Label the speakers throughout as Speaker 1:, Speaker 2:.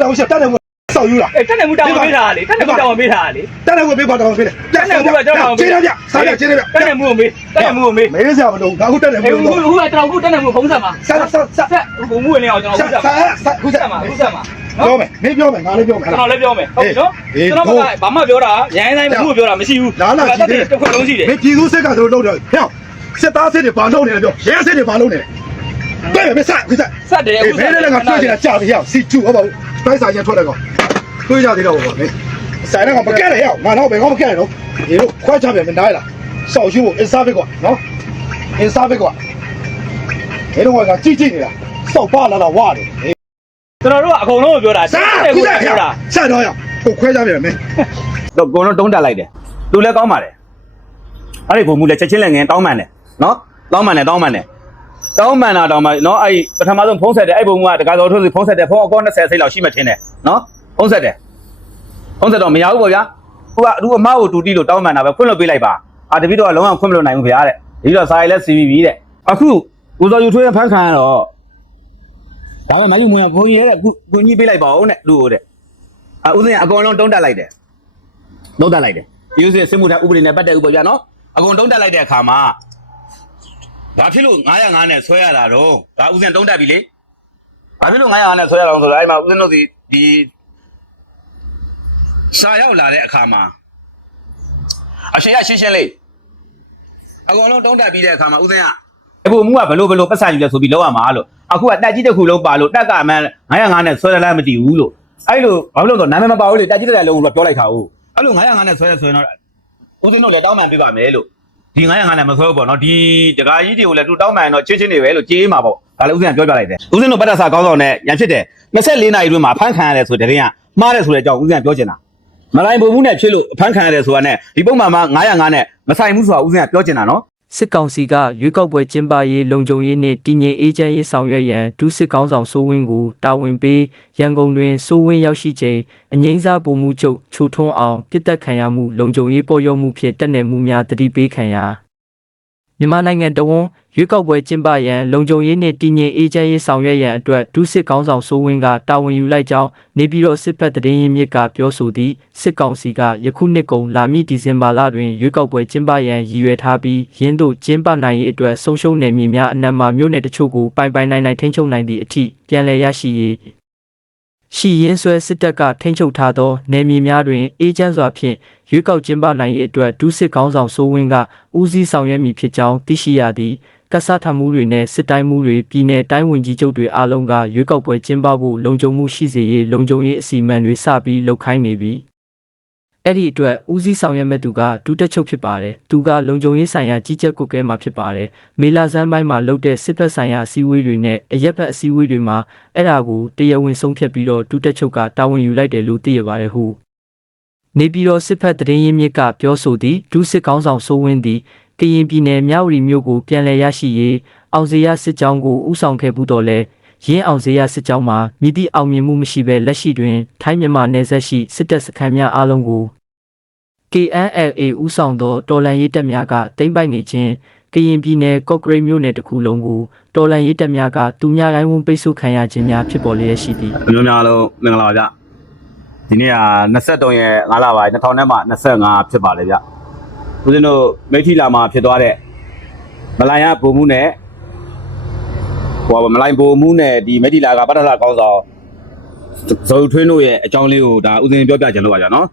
Speaker 1: တောင်းချက်တက်တယ်ကိုစောက်ယူလာ
Speaker 2: အေးတက်နေမှုတောင်းပေးတာလေတက်နေမှုတောင်းပေးတာလေ
Speaker 1: တက်တယ်ကိုပေးပါတောင်းပေးတယ်
Speaker 2: တက်နေမှုကကျွန်တော်
Speaker 1: ချင်းရပြစားရချင်းရပြ
Speaker 2: တက်နေမှုကိုမေးတက်နေမှုကိုမေး
Speaker 1: မေးစရာမလိုငါခုတက်တယ်
Speaker 2: အေး
Speaker 1: ကို
Speaker 2: ခုခုကကျွန်တော်ခုတက်နေမှုဖုံးဆက်မှာ
Speaker 1: ဆက်ဆက်ဆက်
Speaker 2: ဆက်ဘုံမှုဝင်နေအောင်ကျွန်တော်
Speaker 1: ဆက်
Speaker 2: ခုဆက်
Speaker 1: ဆက်ဆက်ခုဆက်
Speaker 2: ဆက်မှာခုဆက်မှာ
Speaker 1: ပြောမယ်မင်းပြောမယ်ငါလည်းပြောမယ်
Speaker 2: ကျွန်တော်လည်းပြောမယ်ဟုတ်ပြီနော်
Speaker 1: အေး
Speaker 2: ကျွန်တော်ကဘာမှပြောတာရိုင်းတိုင်းဘူးပြောတာမရှိဘူး
Speaker 1: လာလာကြည့်တယ်
Speaker 2: တစ်ခွက်လုံးရှိတယ်
Speaker 1: မင်းပြည်သူစစ်ကတို့လုပ်တယ်ဟဲ့စစ်သားစစ်တွေဘာလုပ်နေလဲပြောရဲစစ်တွေဘာလုပ်နေလဲ တွေ့မယ်မဆက်ခုဆက်
Speaker 2: ဆက်တယ်
Speaker 1: အေး
Speaker 2: အခု
Speaker 1: မင်းလည်းငါတွေ့ချင်တာကြာပြီဟဲ့စီချူဟုတ်ပါဘူးတိုင်းစာရင်ထွက်တယ်ကောတွေ့ကြသေးတော့ဘောမင်းဆိုင်တော့မကဲရဟဲ့ငါတော့ဘယ်ကောမကဲရတော့ဒီလိုခွဲချပြန်မနိုင်လားစောက်ရှူဖို့အင်စားဘစ်ကွာနော်အင်စားဘစ်ကွာဒီတော့ကကြည့်ကြည့်နေတာစောက်ပါလာတော့ဝါတယ်
Speaker 2: ကျွန်တော်တို့ကအကုန်လုံးကိုပြောတာ
Speaker 1: စား
Speaker 2: တယ်
Speaker 1: ခု
Speaker 2: ကို
Speaker 1: ဆက်ဟဲ့
Speaker 2: ပြောတာ
Speaker 1: ဆက်တော့ရကိုခွဲချပြန်မင်း
Speaker 3: တော့ကိုတော့တုံးတက်လိုက်တယ်သူလည်းကောင်းပါတယ်အဲ့ဒီဘုံမူလည်းချက်ချင်းလည်းငင်တောင်းမှန်တယ်နော်တောင်းမှန်တယ်တောင်းမှန်တယ် တောင်းမှန်တာတောင်းမှန်နော်အဲ့ပထမဆုံးဖုံးဆက်တယ်အဲ့ဘုံကတကားတော်ထိုးစီဖုံးဆက်တယ်ဖုံးအကော20စိတ်လောက်ရှိမှထင်တယ်နော်ဖုံးဆက်တယ်ဖုံးဆက်တော့မရဘူးပေါ့ဗျာသူကသူအမကိုတူတီလို့တောင်းမှန်တာပဲခွင့်လွှတ်ပေးလိုက်ပါအာတပည့်တော့လုံးဝခွင့်မလွှတ်နိုင်ဘူးဗျာတဲ့ဒီတော့စာရီလည်း CVB တဲ့အခုဦးစောယူထွေးဖန်ခံရတော့ဘာမှမယူမဝင်ဘုံကြီးရဲ့အခုကိုကြီးပေးလိုက်ပါဦးနဲ့လူ့ကိုတဲ့အာဦးစင်ကအကောင်လုံးတုံးတက်လိုက်တယ်တုံးတက်လိုက်တယ်ဒီဥစ္စာစစ်မှုထမ်းဥပဒေနဲ့ပတ်သက်ဥပဒေပြနော်အကုန်တုံးတက်လိုက်တဲ့အခါမှာ ဘာဖြစ်လို့905နဲ့ဆွဲရတာတော့ဒါဥစဉ်တုံးတက်ပြီလေဘာဖြစ်လို့905နဲ့ဆွဲရအောင်ဆိုတော့အဲ့မှာဥစဉ်တို့ဒီဒီစာရောက်လာတဲ့အခါမှာအရှင်ရရှင်းရှင်းလေးအကုန်လုံးတုံးတက်ပြီးတဲ့အခါမှာဥစဉ်ကအခုမှုကဘလို့ဘလို့ပတ်စံယူလဲဆိုပြီးလောက်ရမှာလို့အခုကတက်ကြီးတစ်ခုလုံးပါလို့တက်ကမှ905နဲ့ဆွဲရလားမတည်ဘူးလို့အဲ့လိုဘာလို့လဲဆိုတော့နာမည်မပါဘူးလေတက်ကြီးတဲ့လုံးလို့ပြောလိုက်တာဟုတ်အဲ့လို905နဲ့ဆွဲရဆိုရင်တော့ဦးစင်းတို့လည်းတောင်းပန်ပြပါမယ်လို့ ဒီ905နဲ့မဆွဲဘူးပေါ့နော်ဒီတကာကြီးတွေကိုလည်းသူတောင်းပန်ရင်တော့ချင်းချင်းတွေပဲလို့ကြေးမှာပေါ့ဒါလည်းဦးစင်းကပြောပြလိုက်တယ်ဦးစင်းတို့ပတ်သက်စာကောင်းဆောင်နဲ့ရန်ဖြစ်တယ်24နာရီတွင်းမှာဖမ်းခံရတယ်ဆိုတဲ့တဲ့ကမှားတယ်ဆိုတဲ့အကြောင်းဦးစင်းကပြောချင်တာမလိုင်းပုံမှုနဲ့ဖြစ်လို့ဖမ်းခံရတယ်ဆိုတာနဲ့ဒီပုံမှန်မှာ905နဲ့မဆိုင်ဘူးဆိုတာဦးစင်းကပြောချင်တာနော်
Speaker 4: စစ်ကောင်စီကရွေးကောက်ပွဲကျင်းပရေးလုံခြုံရေးနှင့်တည်ငြိမ်အေးချမ်းရေးဆောင်ရွက်ရန်ဒုစစ်ကောင်းဆောင်စိုးဝင်းကိုတာဝန်ပေးရန်ကုန်တွင်စိုးဝင်းရောက်ရှိချိန်အငိမ့်စားပုံမှုချုပ်ချိုထွန်းအောင်ပြစ်တက်ခံရမှုလုံခြုံရေးပေါ်ရောက်မှုဖြင့်တက်နယ်မှုများတတိပေးခံရ မြန်မာနိုင်ငံတဝန်ရွေးကောက်ပွဲကျင်းပရန်လုံခြုံရေးနှင့်တည်ငြိမ်အေးချမ်းရေးဆောင်ရွက်ရန်အတွက်ဒုစစ်ကောင်းဆောင်စိုးဝင်းကတာဝန်ယူလိုက်ကြောင်းနေပြည်တော်စစ်ဖက်တရင်ရင်မြစ်ကပြောဆိုသည့်စစ်ကောင်စီကယခုနှစ်ကုန်လာမည့်ဒီဇင်ဘာလတွင်ရွေးကောက်ပွဲကျင်းပရန်ရည်ရွယ်ထားပြီးရင်းတို့ကျင်းပနိုင်ရေးအတွက်ဆုံးရှုံးနယ်မြေများအနက်မှာမြို့နယ်တချို့ကိုပိုင်ပိုင်နိုင်နိုင်ထိန်းချုပ်နိုင်သည့်အထိပြန်လည်ရရှိရေး ရှိရင်းဆွဲစစ်တပ်ကထိန်းချုပ်ထားသောနယ်မြေများတွင်အေဂျင့်စွာဖြင့်ရွေးကောက်ကျင်းပနိုင်ရေးအတွက်ဒုစစ်ကောင်းဆောင်စိုးဝင်းကဦးစီးဆောင်ရွက်မည်ဖြစ်ကြောင်းသိရှိရသည်ကဆထမှုတွေနဲ့စစ်တိုင်းမှုတွေပြည်내တိုင်းဝင်ကြီးချုပ်တွေအားလုံးကရွေးကောက်ပွဲကျင်းပဖို့လုံခြုံမှုရှိစေရေးလုံခြုံရေးအစီအမံတွေစပြီးလှုပ်ခိုင်းနေပြီ အဲ့ဒီအတွက်ဦးစီးဆောင်ရွက်မဲ့သူကဒုတက်ချုပ်ဖြစ်ပါတယ်သူကလုံခြုံရေးဆိုင်ရာကြီးကြပ်ကွပ်ကဲမှာဖြစ်ပါတယ်မေလာဇန်ပိုင်းမှာလုပ်တဲ့စစ်ဖက်ဆိုင်ရာအစည်းအဝေးတွေနဲ့အရက်ဖက်အစည်းအဝေးတွေမှာအဲ့ဒါကိုတရားဝင်ဆုံးဖြတ်ပြီးတော့ဒုတက်ချုပ်ကတာဝန်ယူလိုက်တယ်လို့သိရပါတယ်ဟုနေပြည်တော်စစ်ဖက်တရင်ရင်မြစ်ကပြောဆိုသည့်ဒုစစ်ကောင်းဆောင်စိုးဝင်းသည်ကရင်ပြည်နယ်မြဝတီမြို့ကိုပြန်လည်ရရှိရေးအောင်စရာစစ်ကြောင်းကိုဥဆောင်ခဲ့မှုတော့လဲရင်းအောင်စရာစစ်ကြောင်းမှာမြည်သည့်အောင်မြင်မှုမရှိဘဲလက်ရှိတွင်ထိုင်းမြန်မာနယ်စပ်ရှိစစ်တပ်စခန်းများအားလုံးကို KNLA ဥဆောင်သောတော်လန်ရေးတပ်များကတိမ့်ပိုက်နေခြင်းကရင်ပြည်နယ်ကော့ကရိတ်မြို့နယ်တစ်ခုလုံးကိုတော်လန်ရေးတပ်များကသူများတိုင်းဝန်ပိတ်ဆို့ခံရခြင်းများဖြစ်ပေါ်လျက်ရှိသည်
Speaker 3: အမျိုးများလုံးမင်္ဂလာပါဗျဒီနေ့က23ရက်5လပိုင်း2000နဲ့မှ25ဖြစ်ပါလေဗျဦးဇင်းတို့မိထီလာမှာဖြစ်သွားတဲ့မလိုင်ရပုံမှုနဲ့ဟိုမလိုင်ပုံမှုနဲ့ဒီမိထီလာကပတ္တလာကောင်းဆောင်ဇော်ထွင်းတို့ရဲ့အကြောင်းလေးကိုဒါဦးဇင်းပြောပြချင်လို့ပါဗျနော်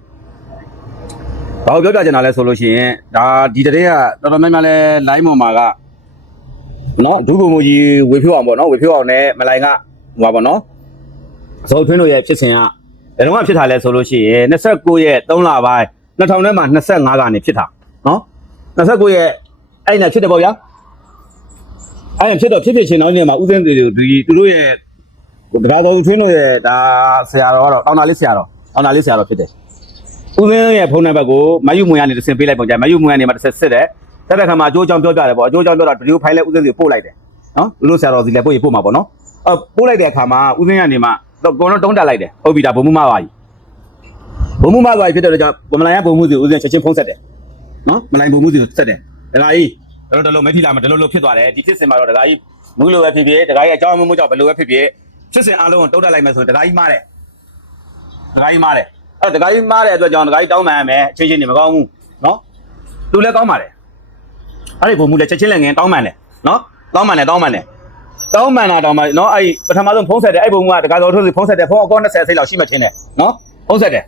Speaker 3: ဘာလို့ပြောပြချင်တာလဲဆိုလို့ရှိရင်ဒါဒီတည်းကတော်တော်များများလဲ line ပေါ်မှာကနော်ဒုဗိုလ်မှူးကြီးဝေဖြိုးအောင်ပေါ့နော်ဝေဖြိုးအောင်နဲ့မလိုင်ကဟိုပါပေါ့နော်ဇော်ထွင်းတို့ရဲ့ဖြစ်စဉ်ကဘယ်တော့မှဖြစ်တာလဲဆိုလို့ရှိရင်29ရက်3လပိုင်း2000ထဲမှာ25ကနေဖြစ်တာနော်29ရက်အဲ့နဲ့ဖြစ်တယ်ပေါ့ဗျာအဲ့နဲ့ဖြစ်တော့ဖြစ်ဖြစ်ချင်းတော့နေမှာဥစဉ်တွေဒီသူတို့ရဲ့တရားတော်ထွင်းတို့ရဲ့ဒါဆရာတော်ကတော့တောင်းတာလေးဆရာတော်တောင်းတာလေးဆရာတော်ဖြစ်တယ် ဥစဉ်ရဲ့ဖုန်းနံပါတ်ကိုမယူမွန်ကနေတစ်ဆင့်ပေးလိုက်ပုံကြမယူမွန်ကနေမှတစ်ဆက်စစ်တယ်တက်တဲ့ခါမှာအကျိုးအကြောင်းပြောပြတယ်ပေါ့အကျိုးအကြောင်းပြောတာဗီဒီယိုဖိုင်လေးဥစဉ်တွေပို့လိုက်တယ်နော်သူတို့ဆရာတော်စီလည်းပို့ရပို့မှာပေါ့နော်အပို့လိုက်တဲ့အခါမှာဥစဉ်ကနေမှတော့ကိုတော့တုံးတက်လိုက်တယ်ဟုတ်ပြီဒါဘုံမှုမပါကြီးဘုံမှုမပါကြီးဖြစ်တဲ့တော့ကြောင့်ဗမလိုင်ရဘုံမှုစီဦးစင်ချက်ချင်းဖုံးဆက်တယ်နော်မလိုင်ဘုံမှုစီဆက်တယ်ဒကာကြီးတော့တလို့မထီလာမတလို့လို့ဖြစ်သွားတယ်ဒီဖြစ်စဉ်မှာတော့ဒကာကြီးမူးလိုပဲဖြစ်ဖြစ်ဒကာကြီးအကြောင်းမမှုကြောင့်ဘယ်လိုပဲဖြစ်ဖြစ်ဖြစ်စဉ်အားလုံးကိုတုံးတက်လိုက်မယ်ဆိုရင်ဒကာကြီးမားတယ်ဒကာကြီးမားတယ် အဲဒကာကြီးမားတဲ့အတွက်ကြောင့်ဒကာကြီးတောင်းပန်ရမယ်အချင်းချင်းနေမကောင်းဘူးနော်သူလည်းကောင်းပါလေအဲ့ဒီဘုံမှုလည်းချက်ချင်းလည်းငင်တောင်းပန်တယ်နော်တောင်းပန်တယ်တောင်းပန်တယ်တောင်းပန်တာတောင်းပန်နော်အဲ့ဒီပထမဆုံးဖုံးဆက်တယ်အဲ့ဘုံကဒကာတော်ထုတ်စီဖုံးဆက်တယ်ဖုံးအကော20စိတ်လောက်ရှိမှချင်းတယ်နော်ဖုံးဆက်တယ်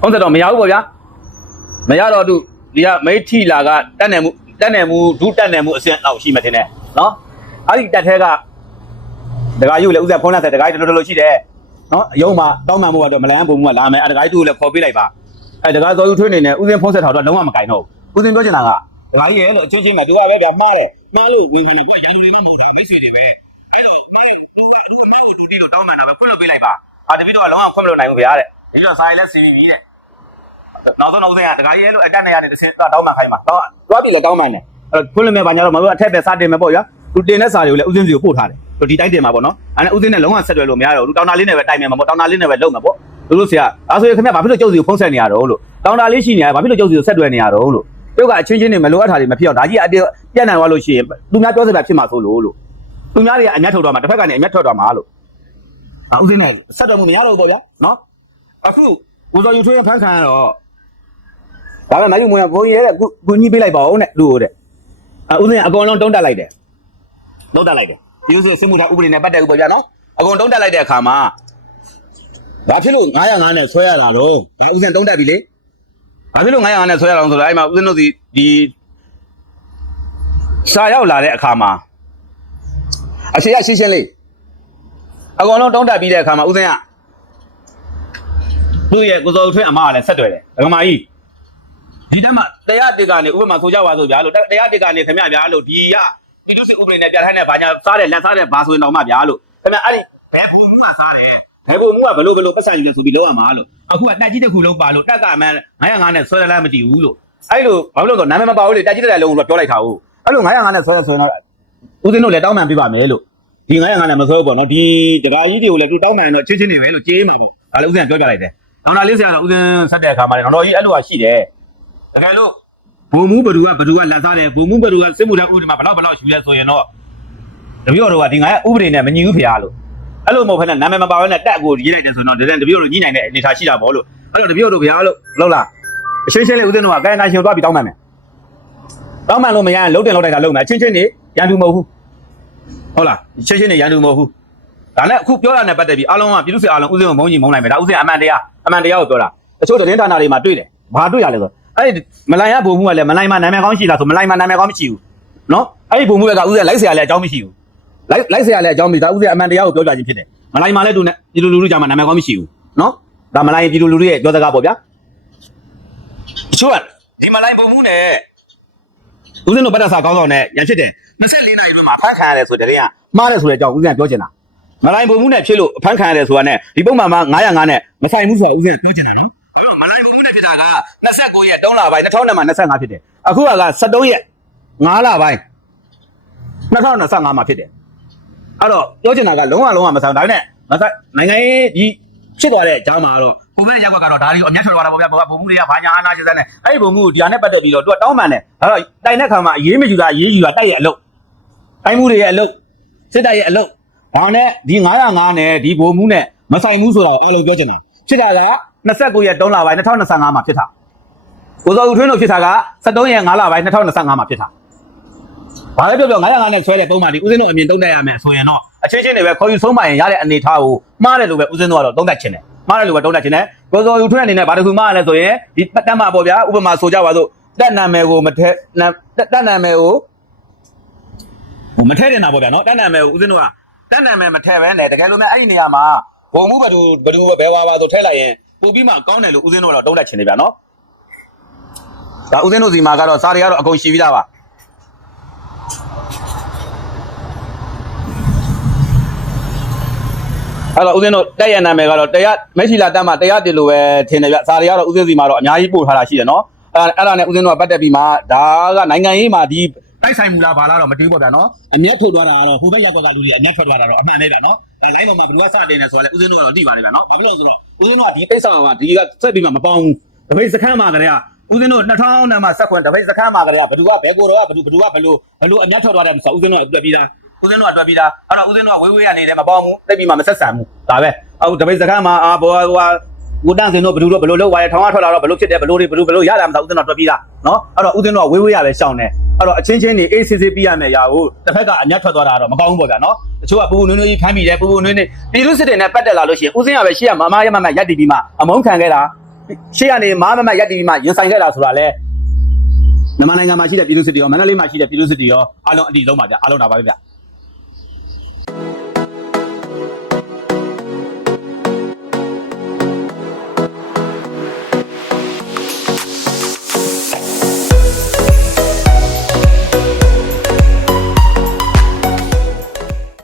Speaker 3: ဖုံးဆက်တော့မရဘူးပေါ့ဗျာမရတော့သူဒီကမိထီလာကတက်နေမှုတက်နေမှုဒုတက်နေမှုအဆင့်လောက်ရှိမှချင်းတယ်နော်အဲ့ဒီတက်ထဲကဒကာကြီးကိုလည်းဥစ္စာဖုံးလက်ဆက်ဒကာကြီးတော်တော်လို့ရှိတယ် နော်အယုံမှာတောင်းပန်မှုကတော့မလန်ဘုံမှုကလာမယ်အဲ့ဒကာကြီးသူ့ကိုလည်းခေါ်ပေးလိုက်ပါအဲ့ဒကာတော်ယူထွေးနေနေဥစဉ်ဖုံးဆက်ထားတော့လုံးဝမကင်တော့ဘူးဥစဉ်ပြောချင်တာကဒကာကြီးရဲ့လို့အချင်းချင်းမှာသူကပဲဗျာမှားတယ်မှားလို့ဝင်ခံတယ်ကွာရန်သူတွေကမဟုတ်တာမိတ်ဆွေတွေပဲအဲ့တော့မှားရင်သူကအခုမိုက်ကိုတူတီလို့တောင်းမှန်တာပဲခွင့်လွှတ်ပေးလိုက်ပါဟာတပည့်တော်ကလုံးဝခွင့်မလွှတ်နိုင်ဘူးဗျာတဲ့ဒီတော့စာရေးလဲစီပြီးပြီတဲ့နောက်ဆုံးနောက်ဆုံးကဒကာကြီးရဲ့လို့အတက်နေရတဲ့တစ်စင်းတောင်းမှန်ခိုင်းမှာတော့တွားပြီလေတောင်းမှန်တယ်အဲ့တော့ခွင့်လွှတ်မဲ့ဘာညာတော့မတို့အထက်ပဲစတင်မယ်ပေါ့ဗျာသူတင်တဲ့စာတွေကိုလည်းဥစဉ်စီကိုပို့ထားတယ် သူဒီတိုင်းတင်မှာပေါ့နော်အဲ့ဒါဥစဉ်နဲ့လုံးဝဆက်သွယ်လို့မရတော့ဘူးတောင်းတာလေးနဲ့ပဲတိုင်မယ်မှာပေါ့တောင်းတာလေးနဲ့ပဲလုံးမှာပေါ့သူတို့ဆရာအဲဆိုရင်ခင်ဗျဘာဖြစ်လို့ကျုပ်စီကိုဖုံးဆက်နေရတော့လို့တောင်းတာလေးရှိနေရဘာဖြစ်လို့ကျုပ်စီကိုဆက်သွယ်နေရတော့လို့ပြုတ်ကအချင်းချင်းတွေမလိုအပ်တာတွေမဖြစ်အောင်ဒါကြီးအပြည့်ပြတ်နိုင်သွားလို့ရှိရင်သူများပြောစရာဖြစ်မှာဆိုလို့လို့သူများတွေကအမျက်ထုတ်သွားမှာတစ်ဖက်ကနေအမျက်ထွက်သွားမှာလို့အဥစဉ်နဲ့ဆက်တော်မှုမရတော့ဘူးပေါ့ဗျာနော်အခုဦးစောယူထွေးဖန်ခံရတော့ဒါတော့နိုင်ယူမွေးကဘုန်းကြီးရဲ့ကုကုညီပေးလိုက်ပါဦးနဲ့လူ့တဲ့အဥစဉ်အကောင်လုံးတုံးတက်လိုက်တယ်တုံးတက်လိုက်တယ် ဒီဥစဉ်စစ်မှုထဥပဒေနဲ့ပတ်သက်ဥပဒေနော်အကောင်တုံးတက်လိုက်တဲ့အခါမှာဘာဖြစ်လို့905နဲ့ဆွဲရတာတော့ဥစဉ်တုံးတက်ပြီလေ။ဘာဖြစ်လို့900နဲ့ဆွဲရအောင်ဆိုတော့အဲ့မှာဦးဇင်းတို့စီဒီစာရောက်လာတဲ့အခါမှာအရှိရရှင်းရှင်းလေးအကောင်လုံးတုံးတက်ပြီးတဲ့အခါမှာဦးဇင်းကသူ့ရဲ့ကိုစောထွေးအမကလည်းဆက်တွေ့တယ်။ဒကမာကြီးဒီတမ်းမှာတရားတစ်ကနေဥပမာဆိုကြပါစို့ဗျာလို့တရားတစ်ကနေခင်ဗျဗျာလို့ဒီရ ဒီလိုစီဥပဒေနဲ့ပြဋ္ဌာန်းတဲ့ဘာညာစားတယ်လက်စားတယ်ဘာဆိုရင်တော့မှဗျာလို့ခင်ဗျအဲ့ဒီဘယ်ဘူးမှုကစားတယ်ဘယ်ဘူးမှုကဘလို့ဘလို့ပတ်စံယူလဲဆိုပြီးလောက်ရမှာလို့အခုကတက်ကြီးတစ်ခုလုံးပါလို့တက်ကမှန်း905နဲ့ဆွဲရလားမတည်ဘူးလို့အဲ့လိုဘာလို့လဲဆိုတော့နာမည်မပါဘူးလေတက်ကြီးတစ်လုံးလို့ပြောလိုက်တာဟုတ်အဲ့လို905နဲ့ဆွဲရဆိုရင်တော့ဦးဇင်းတို့လည်းတောင်းပန်ပေးပါမယ်လို့ဒီ905နဲ့မဆွဲဘူးပေါ့နော်ဒီတကာကြီးတွေကိုလည်းသူတောင်းပန်တော့ချင်းချင်းနေပဲလို့ကြေးမှာပေါ့ဒါလည်းဦးဇင်းကပြောပြလိုက်တယ်တောင်းတာလေးဆရာတော့ဦးဇင်းဆက်တဲ့အခါမှာလည်းတော့ကြီးအဲ့လိုဟာရှိတယ်တကယ်လို့ ဘုံမှုဘဒူကဘဒူကလက်စားတယ်ဘုံမှုဘဒူကစစ်မှုထမ်းဥပဒေမှာဘလောက်ဘလောက်ယူလဲဆိုရင်တော့တပည့်တော်တို့ကဒီငါဥပဒေနဲ့မညီဘူးဖေဟာလို့အဲ့လိုမဟုတ်ဖ ೇನೆ နာမည်မပါဘဲနဲ့တက်ကိုရေးလိုက်တယ်ဆိုတော့ဒီတဲ့တပည့်တော်တို့ညှိနိုင်တဲ့အနေထားရှိတာပေါ့လို့အဲ့တော့တပည့်တော်တို့ဖေဟာလို့လောက်လားအရှင်းရှင်းလေးဦးဇင်းတို့ကကာယနာရှင်သွားပြီးတောင်းပန်မယ်တောင်းပန်လို့မရရင်လုံးတင်လောက်တိုက်တာလုံးမယ်အချင်းချင်းနေရန်သူမဟုတ်ဘူးဟုတ်လားချင်းချင်းနေရန်သူမဟုတ်ဘူးဒါနဲ့အခုပြောတာနဲ့ပတ်သက်ပြီးအားလုံးကပြည်သူ့စစ်အားလုံးဦးဇင်းကိုမုန်းကြီးမုန်းနိုင်မယ်ဒါဦးဇင်းအမှန်တရားအမှန်တရားကိုပြောတာတချို့သတင်းဌာနတွေမှာတွေ့တယ်ဘာတွေ့ရလဲဆို အဲ့မလိုင်ရဘုံမှုကလည်းမလိုင်မှာနာမည်ကောင်းရှိလားဆိုမလိုင်မှာနာမည်ကောင်းမရှိဘူးနော်အဲ့ဒီဘုံမှုကဥစ္စာလိုက်ဆရာလည်းအကြောင်းမရှိဘူးလိုက်လိုက်ဆရာလည်းအကြောင်းမရှိဒါဥစ္စာအမှန်တရားကိုပြောကြခြင်းဖြစ်တယ်မလိုင်မှာလည်းသူနဲ့ဒီလိုလူလူကြမှာနာမည်ကောင်းမရှိဘူးနော်ဒါမလိုင်ဒီလိုလူလူရဲ့ပြောစကားပေါ့ဗျာတချို့ကဒီမလိုင်ဘုံမှုနဲ့ဦးဇင်းတို့ပတ်သက်စာကောင်းဆောင်နဲ့ရန်ဖြစ်တယ်24နာရီမှာဖန်ခံရတယ်ဆိုတဲ့ရင်ကမှားတယ်ဆိုတဲ့အကြောင်းဦးဇင်းကပြောချင်တာမလိုင်ဘုံမှုနဲ့ဖြစ်လို့ဖန်ခံရတယ်ဆိုတာနဲ့ဒီပုံမှန်မှာ905နဲ့မဆိုင်ဘူးဆိုတာဦးဇင်းကပြောချင်တာနော်အဲ့တော့မလိုင်ဘုံမှုနဲ့ဖြစ်တာက 29ရက်3လပိုင်း2000နဲ့25ဖြစ်တယ်အခုက73ရက်5လပိုင်း2025မှာဖြစ်တယ်အဲ့တော့ပြောချင်တာကလုံးဝလုံးဝမဆိုင်ဒါပေမဲ့မဆိုင်နိုင်ငံရေးဒီဖြစ်သွားတဲ့အကြောင်းမှာတော့ကိုဗစ်ရက်ကွက်ကတော့ဒါတွေကိုအမျက်ထွက်သွားတာပေါ့ဗျာဘုံမှုတွေကဘာညာအာနာရှင်းစက်နဲ့အဲ့ဒီဘုံမှုဒီဟာနဲ့ပတ်သက်ပြီးတော့သူကတောင်းပန်တယ်ဒါတော့တိုင်တဲ့ခါမှာအေးမယူတာအေးယူတာတိုက်ရဲ့အလုပ်တိုင်းမှုတွေရဲ့အလုပ်စစ်တပ်ရဲ့အလုပ်ဘာနဲ့ဒီ905နဲ့ဒီဘုံမှုနဲ့မဆိုင်ဘူးဆိုတော့အားလုံးပြောချင်တာဖြစ်တာက29ရက်3လပိုင်း2025မှာဖြစ်တာ ကိုစောဦးထွင်းတို့ဖြစ်တာက73ရက်5လပိုင်း2025မှာဖြစ်တာဘာလဲပြောပြော905နဲ့ဆွဲတဲ့ပုံမှန်ဒီဦးစင်းတို့အမြင်တုံးတက်ရမယ်ဆိုရင်တော့အချင်းချင်းတွေပဲခေါ်ယူဆုံးမရင်ရတဲ့အနေထားကိုမှားတယ်လို့ပဲဦးစင်းတို့ကတော့တုံးတက်ချင်တယ်မှားတယ်လို့ပဲတုံးတက်ချင်တယ်ကိုစောဦးထွင်းအနေနဲ့ဘာတစ်ခုမှားရလဲဆိုရင်ဒီတက်မှာပေါ့ဗျာဥပမာဆိုကြပါစို့တက်နာမည်ကိုမထဲတက်နာမည်ကိုဟိုမထဲတင်တာပေါ့ဗျာနော်တက်နာမည်ကိုဦးစင်းတို့ကတက်နာမည်မထဲပဲနဲ့တကယ်လို့မဲ့အဲ့ဒီနေရာမှာဘုံမှုဘဒူဘဒူဘယ်ဝါပါဆိုထဲလိုက်ရင်ပို့ပြီးမှကောင်းတယ်လို့ဦးစင်းတို့ကတော့တုံးတက်ချင်နေဗျာနော် ဒါဦးစင်းတို့စီမှာကတော့စားတွေကတော့အကုန်ရှိပြီးသားပါအဲ့တော့ဦးစင်းတို့တက်ရနာမည်ကတော့တရားမရှိလာတက်မှာတရားတင်လို့ပဲထင်တယ်ဗျစားတွေကတော့ဦးစင်းစီမှာတော့အများကြီးပို့ထားတာရှိတယ်နော်အဲ့အဲ့ဒါနဲ့ဦးစင်းတို့ကပတ်သက်ပြီးမှဒါကနိုင်ငံရေးမှာဒီတိုက်ဆိုင်မူလားဘာလားတော့မတွေးပေါ့ဗျာနော်အမျက်ထုတ်သွားတာကတော့ဟိုဘက်ရောက်ကလူတွေအမျက်ထွက်သွားတာတော့အမှန်ပဲဗျာနော်အဲလိုင်းတော့မှဘယ်သူကစတင်နေဆိုတော့လေဦးစင်းတို့ကတော့သိပါနေဗျာနော်ဘာဖြစ်လို့လဲဆိုတော့ဦးစင်းတို့ကဒီကိစ္စကဒီကဆက်ပြီးမှမပေါင်းဘူးတပိတ်စခန်းမှာကလေးက ဦးစင်းတို့2000နဲ့မှဆက်ခွန်တပိတ်စခန်းမှာကလေးကဘယ်သူကဘယ်ကိုတော့ကဘယ်သူဘယ်သူကဘယ်လိုဘယ်လိုအမျက်ထွက်သွားတယ်ဆိုတော့ဦးစင်းတို့ကတွေ့ပြီးသားဦးစင်းတို့ကတွေ့ပြီးသားအဲ့တော့ဦးစင်းတို့ကဝေးဝေးကနေတယ်မပေါင်းဘူးတိတ်ပြီးမှမဆက်ဆံဘူးဒါပဲအခုတပိတ်စခန်းမှာအာဘောဟိုဟာကိုတန့်စင်တို့ဘယ်လိုတော့ဘယ်လိုလုပ်သွားရဲထောင်ကထွက်လာတော့ဘယ်လိုဖြစ်တယ်ဘယ်လိုတွေဘယ်လိုဘယ်လိုရတာမသိဦးစင်းတော့တွက်ပြီးသားနော်အဲ့တော့ဦးစင်းတော့ဝေးဝေးရပဲရှောင်းတယ်အဲ့တော့အချင်းချင်းနေအေးဆေးဆေးပြီးရမယ်ရာကိုတစ်ဖက်ကအညက်ထွက်သွားတာတော့မကောင်းဘူးပေါ့ဗျာနော်တချို့ကပူပူနွေးနွေးကြီးဖမ်းပြီးတယ်ပူပူနွေးနွေးပြည်လူစစ်တွေနဲ့ပတ်သက်လာလို့ရှိရင်ဦးစင်းကပဲရှေ့ကမမရမမရက်တီပြီးမှအမုန်းခံခဲ့တာ ရှေ့ကနေမမမရက်တီပြီးမှရင်ဆိုင်ခဲ့တာဆိုတာလဲမြန်မာနိုင်ငံမှာရှိတဲ့ပြည်လူစစ်တွေရောမန္တလေးမှာရှိတဲ့ပြည်လူစစ်တွေရောအားလုံးအတီဆုံးပါဗျာအားလုံးဒါပါပဲဗျ